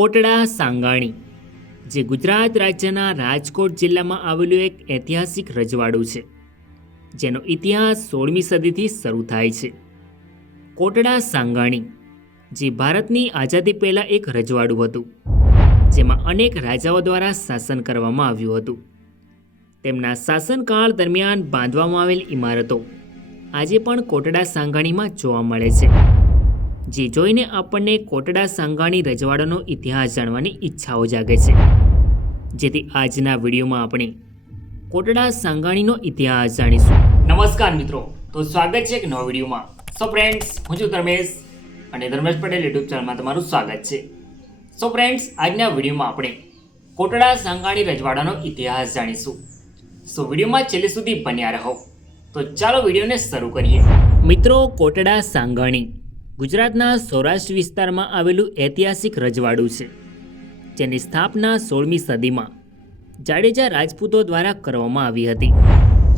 કોટડા સાંગાણી જે ગુજરાત રાજ્યના રાજકોટ જિલ્લામાં આવેલું એક ઐતિહાસિક રજવાડું છે, જેનો ઇતિહાસ 16મી સદીથી શરૂ થાય છે. કોટડા સાંગાણી જે ભારતની આઝાદી પહેલાં એક રજવાડું હતું, જેમાં અનેક રાજાઓ દ્વારા શાસન કરવામાં આવ્યું હતું. તેમના શાસનકાળ દરમિયાન બાંધવામાં આવેલ ઇમારતો આજે પણ કોટડા સાંગાણીમાં જોવા મળે છે, જે જોઈને આપણને કોટડા સાંગાણી રજવાડાનો ઇતિહાસ જાણવાની ઈચ્છાઓ જાગે છે. જેથી આજના વિડીયોમાં આપણે કોટડા સાંગાણીનો ઇતિહાસ જાણીશું. નમસ્કાર મિત્રો, તો સ્વાગત છે એક નવા વિડીયોમાં. સો ફ્રેન્ડ્સ, હું છું ધર્મેશ અને ધર્મેશ પટેલ યુટ્યુબ ચેનલમાં તમારું સ્વાગત છે. સો ફ્રેન્ડ્સ, આજના વિડીયોમાં આપણે કોટડા સાંગાણી રજવાડાનો ઇતિહાસ જાણીશું. સો વિડીયોમાં છેલ્લે સુધી બન્યા રહો. તો ચાલો વિડીયોને શરૂ કરીએ. મિત્રો, કોટડા સાંગાણી ગુજરાતના સૌરાષ્ટ્ર વિસ્તારમાં આવેલું ઐતિહાસિક રજવાડું છે, જેની સ્થાપના 16મી સદીમાં જાડેજા રાજપૂતો દ્વારા કરવામાં આવી હતી.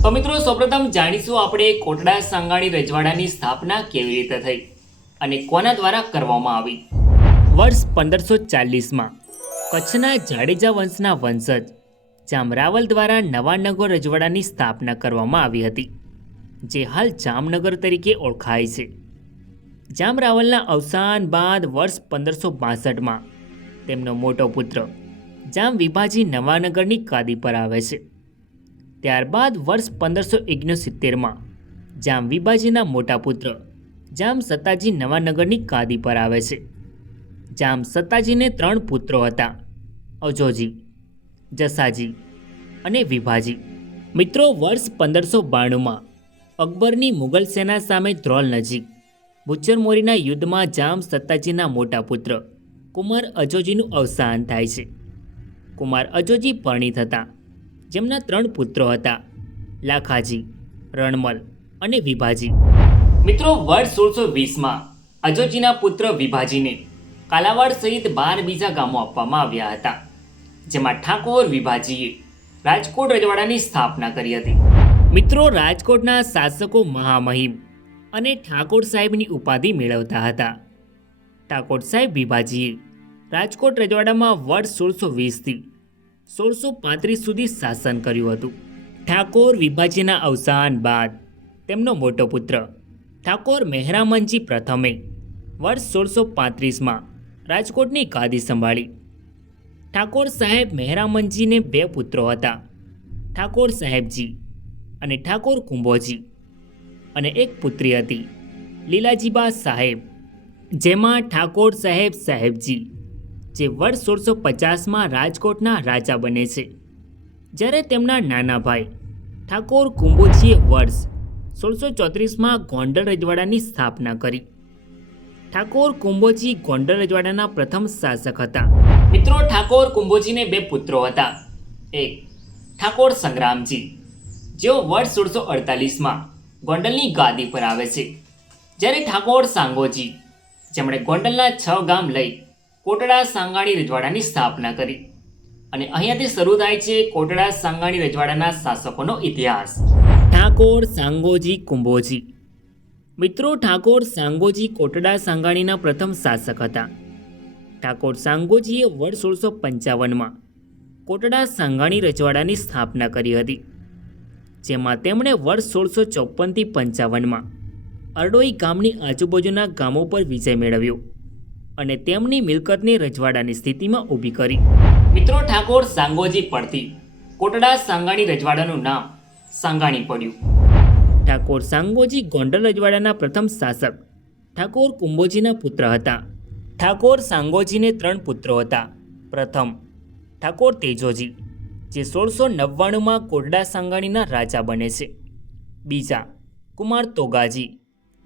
તો મિત્રો, સૌપ્રથમ જાણીશું આપણે કોટડા સાંગાણી રજવાડાની સ્થાપના કેવી રીતે થઈ અને કોના દ્વારા કરવામાં આવી. વર્ષ 1540માં કચ્છના જાડેજા વંશના વંશજ જામરાવલ દ્વારા નવાનગર રજવાડાની સ્થાપના કરવામાં આવી હતી, જે હાલ જામનગર તરીકે ઓળખાય છે. જામરાવલના અવસાન બાદ વર્ષ 1562માં તેમનો મોટો પુત્ર જામ વિભાજી નવાનગરની ગાદી પર આવે છે. ત્યારબાદ વર્ષ 1569માં જામ વિભાજીના મોટા પુત્ર જામ સત્તાજી નવાનગરની ગાદી પર આવે છે. જામ સત્તાજીને 3 પુત્રો હતા: અજોજી, જસાજી અને વિભાજી. મિત્રો, વર્ષ 1592માં અકબરની મુગલ સેના સામે ધ્રોલ નજીક બુચ્ચરમોરીના યુદ્ધમાં જામ સત્તાજીના મોટા પુત્ર કુમાર અજોજીનું અવસાન થાય છે. કુમાર અજોજી પરણિત હતા, જેમના 3 પુત્રો હતા: લાખાજી, રણમલ અને વિભાજી. મિત્રો, વર્ષ 1620માં અજોજીના પુત્ર વિભાજીને કાલાવાડ સહિત 12 બીજા ગામો આપવામાં આવ્યા હતા, જેમાં ઠાકોર વિભાજીએ રાજકોટ રજવાડાની સ્થાપના કરી હતી. મિત્રો, રાજકોટના શાસકો મહામહિમ અને ઠાકોર સાહેબની ઉપાધિ મેળવતા હતા. ઠાકોર સાહેબ વિભાજીએ રાજકોટ રજવાડામાં વર્ષ 1620થી 1635 સુધી શાસન કર્યું હતું. ઠાકોર વિભાજીના અવસાન બાદ તેમનો મોટો પુત્ર ઠાકોર મહેરામનજી પ્રથમે વર્ષ 1635માં રાજકોટની ગાદી સંભાળી. ઠાકોર સાહેબ મહેરામનજીને 2 પુત્રો હતા: ઠાકોર સાહેબજી અને ઠાકોર કુંભોજી, અને એક પુત્રી હતી, લીલાજીબા સાહેબ, જેમાં ઠાકોર સાહેબ સાહેબજી જે વર્ષ 1650માં રાજકોટના રાજા બને છે, જ્યારે તેમના નાના ભાઈ ઠાકોર કુંભોજીએ વર્ષ 1634માં ગોંડલ રજવાડાની સ્થાપના કરી. ઠાકોર કુંભોજી ગોંડલ રજવાડાના પ્રથમ શાસક હતા. મિત્રો, ઠાકોર કુંભોજીને 2 પુત્રો હતા: એક ઠાકોર સંગ્રામજી, જેઓ વર્ષ 1648માં ગોંડલની ગાદી પર આવે છે, જ્યારે ઠાકોર સાંગોજી, જેમણે ગોંડલના 6 ગામ લઈ કોટડા સાંગાણી રજવાડાની સ્થાપના કરી. અને અહીંયાથી શરૂ થાય છે કોટડા સાંગાણી રજવાડાના શાસકોનો ઇતિહાસ. ઠાકોર સાંગોજી કુંભોજી. મિત્રો, ઠાકોર સાંગોજી કોટડા સાંગાણીના પ્રથમ શાસક હતા. ઠાકોર સાંગોજીએ વર્ષ 1655માં કોટડા સાંગાણી રજવાડાની સ્થાપના કરી હતી, જેમાં તેમણે વર્ષ 1654થી 55માં અરડોઈ ગામની આજુબાજુના ગામો પર વિજય મેળવ્યો અને તેમની મિલકતને રજવાડાની સ્થિતિમાં ઊભી કરી. મિત્રો, ઠાકોર સાંગોજી પરથી કોટડા સાંગાણી રજવાડાનું નામ સાંગાણી પડ્યું. ઠાકોર સાંગોજી ગોંડલ રજવાડાના પ્રથમ શાસક ઠાકોર કુંભોજીના પુત્ર હતા. ઠાકોર સાંગોજીને 3 પુત્રો હતા: પ્રથમ ઠાકોર તેજોજી, જે 1699માં કોટડા સાંગાણીના રાજા બને છે. બીજા કુમાર તોગાજી,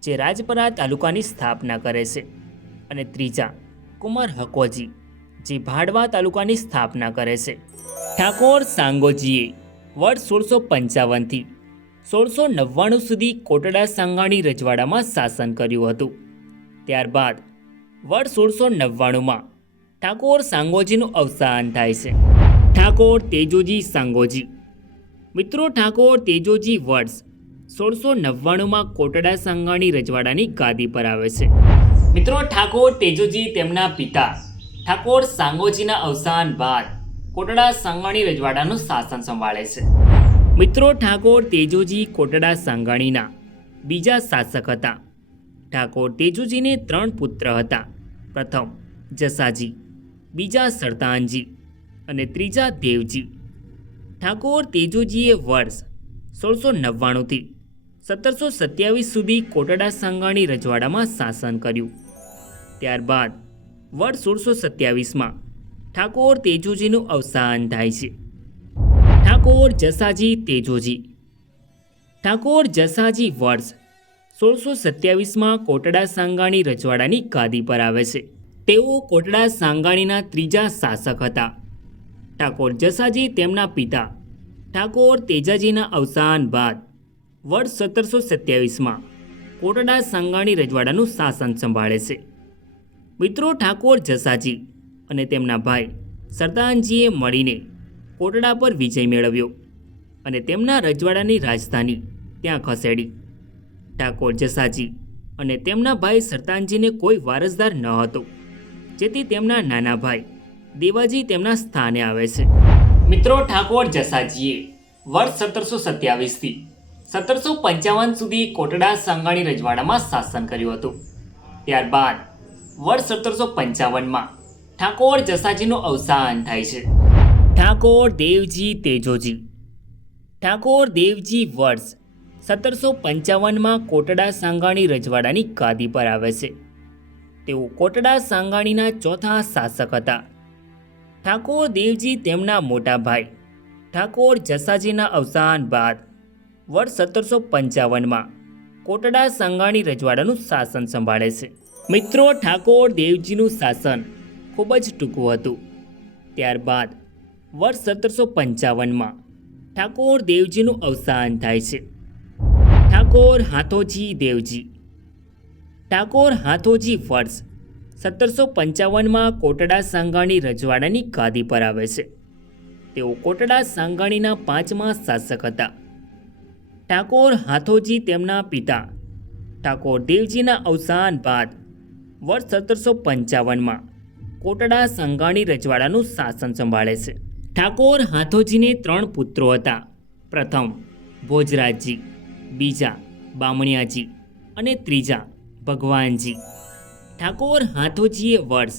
જે રાજપરા તાલુકાની સ્થાપના કરે છે. અને ત્રીજા કુમાર હકોજી, જે ભાડવા તાલુકાની સ્થાપના કરે છે. ઠાકોર સાંગોજીએ વર્ષ 1655થી 1699 સુધી કોટડા સાંગાણી રજવાડામાં શાસન કર્યું હતું. ત્યારબાદ વર્ષ 1699માં ઠાકોર સાંગોજીનું અવસાન થાય છે. ઠાકોર તેજોજી સાંગોજી. મિત્રો, ઠાકોર તેજોજી વર્ષ 1699માં કોટડા સાંગાણી રજવાડાની ગાદી પર આવે છે. મિત્રો, ઠાકોર તેજોજી તેમના પિતા ઠાકોર સાંગોજીના અવસાન બાદ કોટડા સાંગાણી રજવાડાનું શાસન સંભાળે છે. મિત્રો, ઠાકોર તેજોજી કોટડા સાંગાણીના બીજા શાસક હતા. ઠાકોર તેજોજીને 3 પુત્ર હતા. પ્રથમ જસાજી, બીજા સરતાનજી અને ત્રીજા દેવજી. ઠાકોર તેજોજીએ વર્ષ 1699થી 1727 સુધી કોટડા સાંગાણી રજવાડામાં શાસન કર્યું. ત્યારબાદ વર્ષ 1627માં ઠાકોર તેજોજીનું અવસાન થાય છે. ઠાકોર જસાજી તેજોજી. ઠાકોર જસાજી વર્ષ 1627માં કોટડા સાંગાણી રજવાડાની ગાદી પર આવે છે. તેઓ કોટડા સાંગાણીના ત્રીજા શાસક હતા. ઠાકોર જસાજી તેમના પિતા ઠાકોર તેજાજીના અવસાન બાદ વર્ષ 1727માં કોટડા સાંગાણી રજવાડાનું શાસન સંભાળે છે. મિત્રો, ઠાકોર જસાજી અને તેમના ભાઈ સરદાનજીએ મળીને કોટડા પર વિજય મેળવ્યો અને તેમના રજવાડાની રાજધાની ત્યાં ખસેડી. ઠાકોર જસાજી અને તેમના ભાઈ સરતાનજીને કોઈ વારસદાર ન હતો, જેથી તેમના નાના ભાઈ દેવાજી તેમના સ્થાને આવે છે. મિત્રો, ઠાકોર જસાજીએ વર્ષ 1727થી 1755 સુધી કોટડા સાંગાણી રજવાડામાં શાસન કર્યું હતું. ત્યારબાદ વર્ષ 1755માં ઠાકોર જસાજીનું અવસાન થાય છે. ઠાકોર દેવજી તેજોજી. ઠાકોર દેવજી વર્ષ 1755માં કોટડા સાંગાણી રજવાડાની ગાદી પર આવે છે. તેઓ કોટડા સાંગાણીના ચોથા શાસક હતા. ઠાકોર દેવજી તેમના મોટા ભાઈ ઠાકોર જસાજીના અવસાન બાદ વર્ષ 1755માં કોટડા સાંગાણી રજવાડાનું શાસન સંભાળે છે. મિત્રો, ઠાકોર દેવજીનું શાસન ખૂબ જ ટૂંકું હતું. ત્યારબાદ વર્ષ 1755માં ઠાકોર દેવજીનું અવસાન થાય છે. ઠાકોર હાથોજી દેવજી. ઠાકોર હાથોજી વર્ષ 1755માં કોટડા સાંગાણી રજવાડાની ગાદી પર આવે છે. તેઓ કોટડા સાંગાણીના 5મા શાસક હતા. ઠાકોર હાથોજી તેમના પિતા ઠાકોર દેવજીના અવસાન બાદ વર્ષ 1755માં કોટડા સાંગાણી રજવાડાનું શાસન સંભાળે છે. ઠાકોર હાથોજીને 3 પુત્રો હતા. પ્રથમ ભોજરાજજી, બીજા બામણિયાજી અને ત્રીજા ભગવાનજી. ઠાકોર હાથોજીએ વર્ષ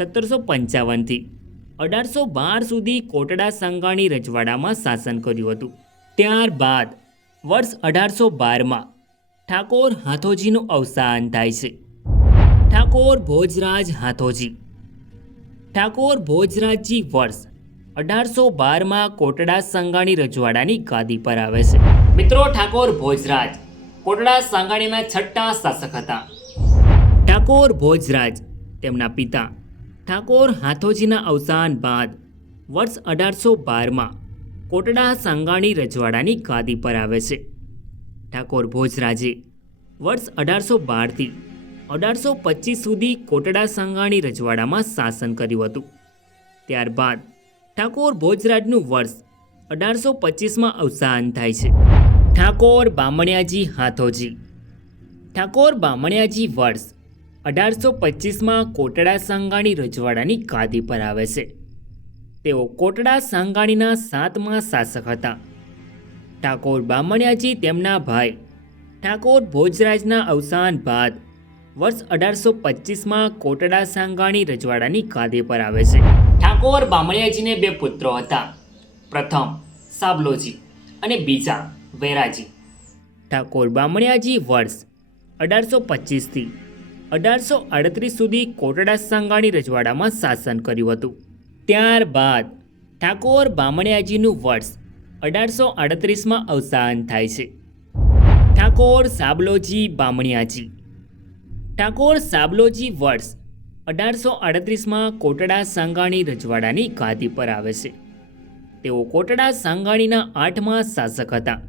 1755થી 1812 સુધી કોટડા સાંગાણી રજવાડામાં શાસન કર્યું હતું. ત્યારબાદ વર્ષ 1812માં ઠાકોર હાથોજીનું અવસાન થાય છે. ઠાકોર ભોજરાજ હાથોજી. ઠાકોર ભોજરાજજી વર્ષ 1812માં કોટડા સાંગાણી રજવાડાની ગાદી પર આવે છે. મિત્રો, ઠાકોર ભોજરાજ કોટડા સાંગાણીના 6ઠા શાસક હતા. ઠાકોર ભોજરાજ તેમના પિતા ઠાકોર હાથોજીના અવસાન બાદ વર્ષ 1812માં કોટડા સાંગાણી રજવાડાની ગાદી પર આવે છે. ઠાકોર ભોજરાજે વર્ષ 1812થી 1825 સુધી કોટડા સાંગાણી રજવાડામાં શાસન કર્યું હતું. ત્યારબાદ ઠાકોર ભોજરાજનું વર્ષ 1825માં અવસાન થાય છે. ઠાકોર બામણિયાજી હાથોજી. ઠાકોર બામણિયાજી વર્ષ 1825માં કોટડા સાંગાણી રજવાડાની ગાદી પર આવે છે. તેઓ કોટડા સાંગાણીના 7મા શાસક હતા. ઠાકોર બામણિયાજી તેમના ભાઈ ઠાકોર ભોજરાજના અવસાન બાદ વર્ષ 1825માં કોટડા સાંગાણી રજવાડાની ગાદી પર આવે છે. ઠાકોર બામણિયાજીને 2 પુત્રો હતા. પ્રથમ સાબલોજી અને બીજા વેરાજી. ઠાકોર બામણિયાજી વર્ષ 1825થી 1838 સુધી કોટડા સાંગાણી રજવાડામાં શાસન કર્યું હતું. ત્યારબાદ ઠાકોર બામણિયાજીનું વર્ષ 1838માં અવસાન થાય છે. ઠાકોર સાબલોજી બામણિયાજી. ઠાકોર સાબલોજી વર્ષ 1838માં કોટડા સાંગાણી રજવાડાની ગાદી પર આવે છે. તેઓ કોટડા સાંગાણીના 8મા શાસક હતા.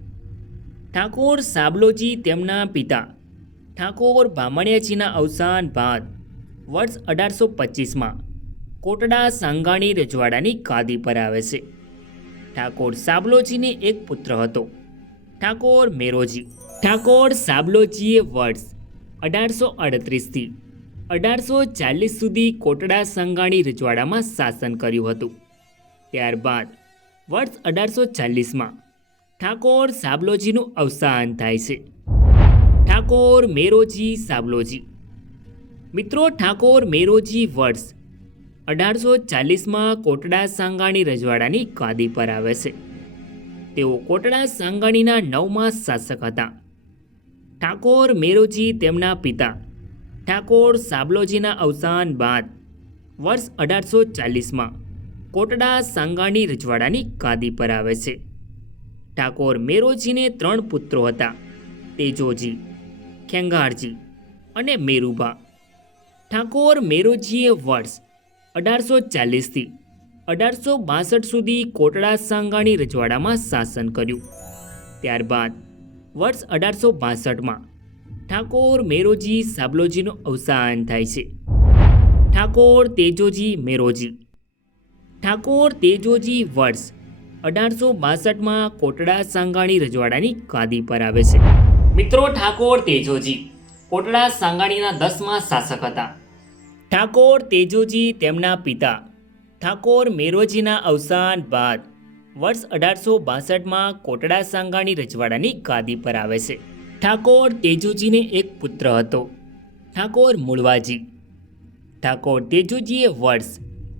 ઠાકોર સાબલોજી તેમના પિતા ઠાકોર બામણિયાજીના અવસાન બાદ વર્ષ 1825માં કોટડા સાંગાણી રજવાડાની ગાદી પર આવે છે. ઠાકોર સાબલોજીને એક પુત્ર હતો, ઠાકોર મેરોજી. ઠાકોર સાબલોજીએ વર્ષ 1838થી 1840 સુધી કોટડા સાંગાણી રજવાડામાં શાસન કર્યું હતું. ત્યારબાદ વર્ષ 1840માં ઠાકોર સાબલોજીનું અવસાન થાય છે. ઠાકોર મેરોજી સાબલોજી. મિત્રો, ઠાકોર મેરોજી વર્ષ 1840માં કોટડા સાંગાણી રજવાડાની ગાદી પર આવે છે. તેઓ કોટડા સાંગાણીના 9મા શાસક હતા. ઠાકોર મેરોજી તેમના પિતા ઠાકોર સાબલોજીના અવસાન બાદ વર્ષ 1840માં કોટડા સાંગાણી રજવાડાની ગાદી પર આવે છે. ઠાકોર મેરોજીને 3 પુત્રો હતા, તેજોજી, ખેંગારજી અને મેરુબા. ઠાકોર મેરોજીએ વર્ષ 1840થી 1862 સુધી કોટડા સાંગાણી રજવાડામાં શાસન કર્યું. ત્યારબાદ વર્ષ 1862માં ઠાકોર મેરોજી સાબલોજીનું અવસાન થાય છે. ઠાકોર તેજોજી મેરોજી. ઠાકોર તેજોજી વર્ષ 1862માં કોટડા સાંગાણી રજવાડાની ગાદી પર આવે છે. મિત્રો, ઠાકોર તેજોજી કોટડા સાંગાણીના 10મા શાસક હતા. ઠાકોર તેજોજી તેમના પિતા ઠાકોર મેરોજીના અવસાન બાદ વર્ષ 1862માં કોટડા સાંગાણી રજવાડાની ગાદી પર આવે છે. ઠાકોર તેજોજીને એક પુત્ર હતો, ઠાકોર મૂળવાજી. ઠાકોર તેજોજીએ વર્ષ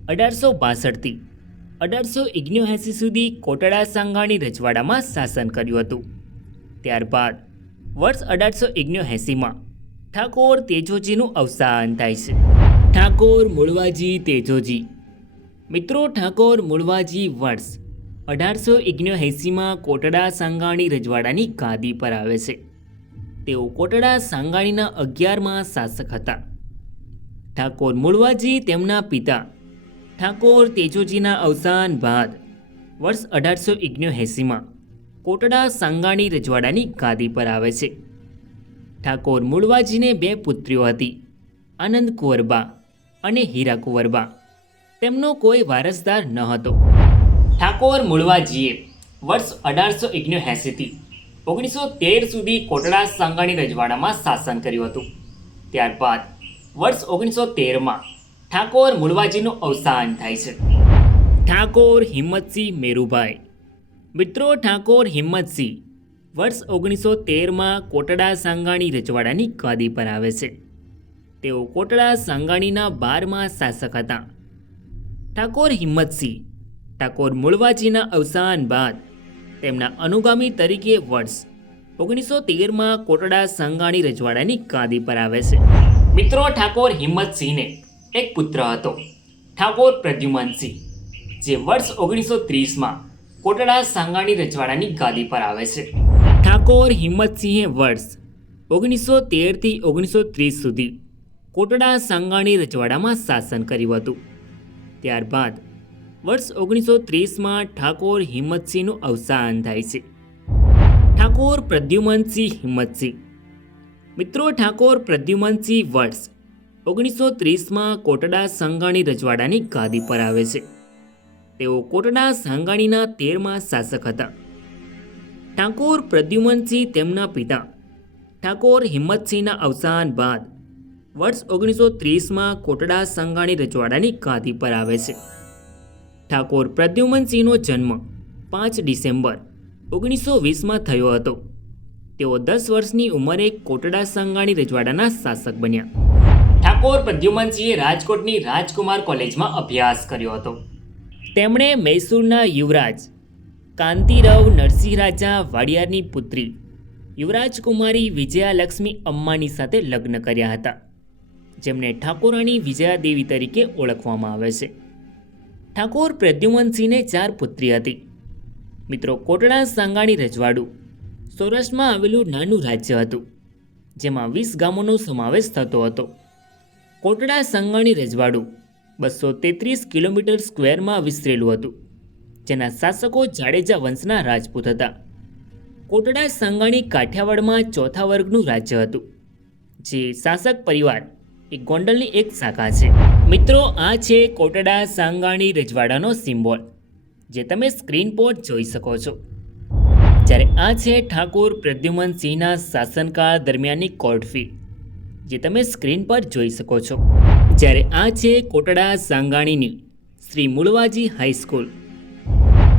1862થી 1879 સુધી કોટડા સાંગાણી રજવાડામાં શાસન કર્યું હતું. ત્યારબાદ વર્ષ 1879માં ઠાકોર તેજોજીનું અવસાન થાય છે. ઠાકોર મૂળવાજી તેજોજી. મિત્રો, ઠાકોર મૂળવાજી વર્ષ 1879માં કોટડા સાંગાણી રજવાડાની ગાદી પર આવે છે. તેઓ કોટડા સાંગાણીના 11મા શાસક હતા. ઠાકોર મૂળવાજી તેમના પિતા ઠાકોર તેજોજીના અવસાન બાદ વર્ષ 1879માં કોટડા સાંગાણી રજવાડાની ગાદી પર આવે છે. ઠાકોર મૂળવાજીને 2 પુત્રીઓ હતી, આનંદ કુંવરબા અને હીરા કુંવરબા. તેમનો કોઈ વારસદાર ન હતો. ઠાકોર મૂળવાજીએ વર્ષ 1879થી 1913 સુધી કોટડા સાંગાણી રજવાડામાં શાસન કર્યું હતું. ત્યારબાદ વર્ષ 1913માં ઠાકોર મૂળવાજીનું અવસાન થાય છે. ઠાકોર હિંમતસિંહ મેરુભાઈ. મિત્રો, ઠાકોર હિંમતસિંહ વર્ષ 1913માં કોટડા સાંગાણી રજવાડાની ગાદી પર આવે છે. તેઓ કોટડા સાંગાણીના 12મા શાસક હતા. ઠાકોર હિંમતસિંહ ઠાકોર મૂળવાજીના અવસાન બાદ તેમના અનુગામી તરીકે વર્ષ 1913માં કોટડા સાંગાણી રજવાડાની ગાદી પર આવે છે. મિત્રો, ઠાકોર હિંમતસિંહને એક પુત્ર હતો, ઠાકોર પ્રદ્યુમનસિંહ, જે વર્ષ 1930માં કોટડા સાંગાણી રજવાડાની ગાદી પર આવે છે. ઠાકોર હિંમતસિંહે વર્ષ 1913થી 1930 સુધી કોટડા સાંગાણી રજવાડામાં શાસન કર્યું હતું. ત્યારબાદ વર્ષ 1930માં ઠાકોર હિંમતસિંહનું અવસાન થાય છે. ઠાકોર પ્રદ્યુમનસિંહ હિંમતસિંહ. મિત્રો, ઠાકોર પ્રદ્યુમનસિંહ વર્ષ 1930માં કોટડા સાંગાણી રજવાડાની ગાદી પર આવે છે. તેઓ કોટડા સાંગાણીના 13મા શાસક હતા. ઠાકોર પ્રદ્યુમનસિંહ તેમના પિતા ઠાકોર હિંમતસિંહના અવસાન બાદ વર્ષ 1930માં કોટડા સાંગાણી રજવાડાની ગાદી પર આવે છે. ઠાકોર પ્રદ્યુમનસિંહનો જન્મ 5 ડિસેમ્બર 1920માં થયો હતો. તેઓ 10 વર્ષની ઉંમરે કોટડા સાંગાણી રજવાડાના શાસક બન્યા. ઠાકોર પ્રદ્યુમનસિંહે રાજકોટની રાજકુમાર કોલેજમાં અભ્યાસ કર્યો હતો. તેમણે મૈસૂરના યુવરાજ કાંતિરાવ નરસિંહરાજા વાડિયારની પુત્રી યુવરાજકુમારી વિજયાલક્ષ્મી અમ્માની સાથે લગ્ન કર્યા હતા, જેમને ઠાકોરાણી વિજયાદેવી તરીકે ઓળખવામાં આવે છે. ઠાકોર પ્રદ્યુમનસિંહને 4 પુત્રી હતી. મિત્રો, કોટડા સાંગાણી રજવાડું સૌરાષ્ટ્રમાં આવેલું નાનું રાજ્ય હતું, જેમાં 20 ગામોનો સમાવેશ થતો હતો. કોટડા સાંગાણી રજવાડું 233 કિલોમીટર સ્ક્વેરમાં વિસ્તરેલું હતું, જેના શાસકો જાડેજા વંશના રાજપૂત હતા. કોટડા સાંગાણી કાઠિયાવાડમાં 4થા વર્ગનું રાજ્ય હતું, જે શાસક પરિવાર એ ગોંડલની એક શાખા છે. મિત્રો, આ છે કોટડા સાંગાણી રજવાડાનો સિમ્બોલ, જે તમે સ્ક્રીન પર જોઈ શકો છો. જ્યારે આ છે ઠાકોર પ્રદ્યુમનસિંહના શાસનકાળ દરમિયાનની કોર્ટ ફી, જે તમે સ્ક્રીન પર જોઈ શકો છો. જ્યારે આ છે કોટડા સાંગાણીની શ્રી મૂળવાજી હાઈસ્કૂલ.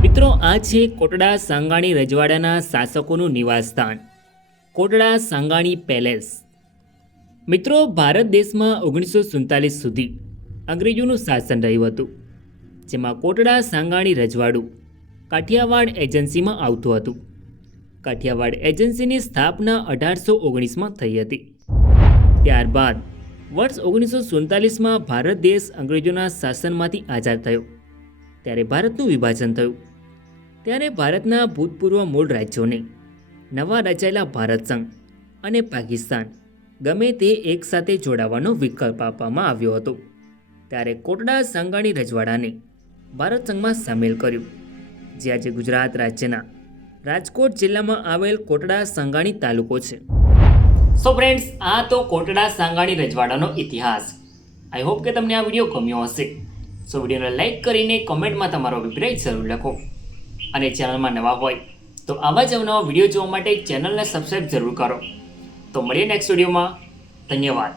મિત્રો, આ છે કોટડા સાંગાણી રજવાડાના શાસકોનું નિવાસસ્થાન, કોટડા સાંગાણી પેલેસ. મિત્રો, ભારત દેશમાં 1947 સુધી અંગ્રેજોનું શાસન રહ્યું હતું, જેમાં કોટડા સાંગાણી રજવાડું કાઠિયાવાડ એજન્સીમાં આવતું હતું. કાઠિયાવાડ એજન્સીની સ્થાપના 1819માં થઈ હતી. ત્યારબાદ વર્ષ 1947માં ભારત દેશ અંગ્રેજોના શાસનમાંથી આઝાદ થયો. ત્યારે ભારતનું વિભાજન થયું. ત્યારે ભારતના ભૂતપૂર્વ મૂળ રાજ્યોને નવા રચાયેલા ભારત સંઘ અને પાકિસ્તાન ગમે તે એકસાથે જોડાવાનો વિકલ્પ આપવામાં આવ્યો હતો. ત્યારે કોટડા સાંગાણી રજવાડાને ભારત સંઘમાં સામેલ કર્યું, જે આજે ગુજરાત રાજ્યના રાજકોટ જિલ્લામાં આવેલ કોટડા સાંગાણી તાલુકો છે. સો ફ્રેન્ડ્સ, આ તો કોટડા સાંગાણી રજવાડાનો ઇતિહાસ. આઈ હોપ કે તમને આ વિડીયો ગમ્યો હશે. સો વિડીયોને લાઈક કરીને કોમેન્ટમાં તમારો અભિપ્રાય જરૂર લખો. અને ચેનલમાં નવા હોય તો આવા જ અવનવા વિડીયો જોવા માટે ચેનલને સબસ્ક્રાઈબ જરૂર કરો. તો મળીએ નેક્સ્ટ વિડીયોમાં. ધન્યવાદ.